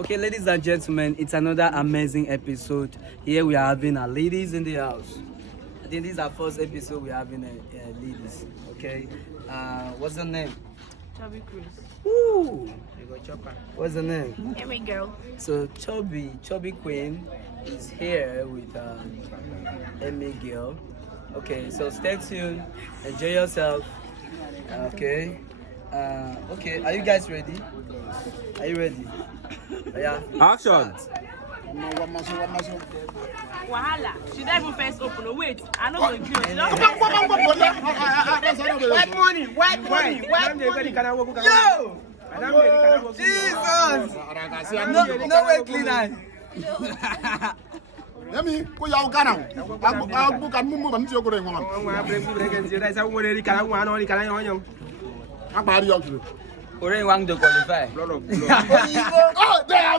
Okay, ladies and gentlemen, it's another amazing episode. Here we are having our ladies in the house. I think this is our first episode we're having ladies. Okay, what's the name? Chubby Cruz. Woo! What's the name? Every girl. So Chubby Queen is here with Emmy Girl. Okay, so stay tuned, enjoy yourself. Okay, okay, are you guys ready? Are you ready? Yeah. Action. Wahala. Should I even first open? Oh, wait. I know going to close. White money. Yo! Jesus! No way cleaner. Yami, ko yaw kana. Abu kan mumu ban tiyo ko re ngom. Akbari yaw. Ore wang to qualify. Oh, damn.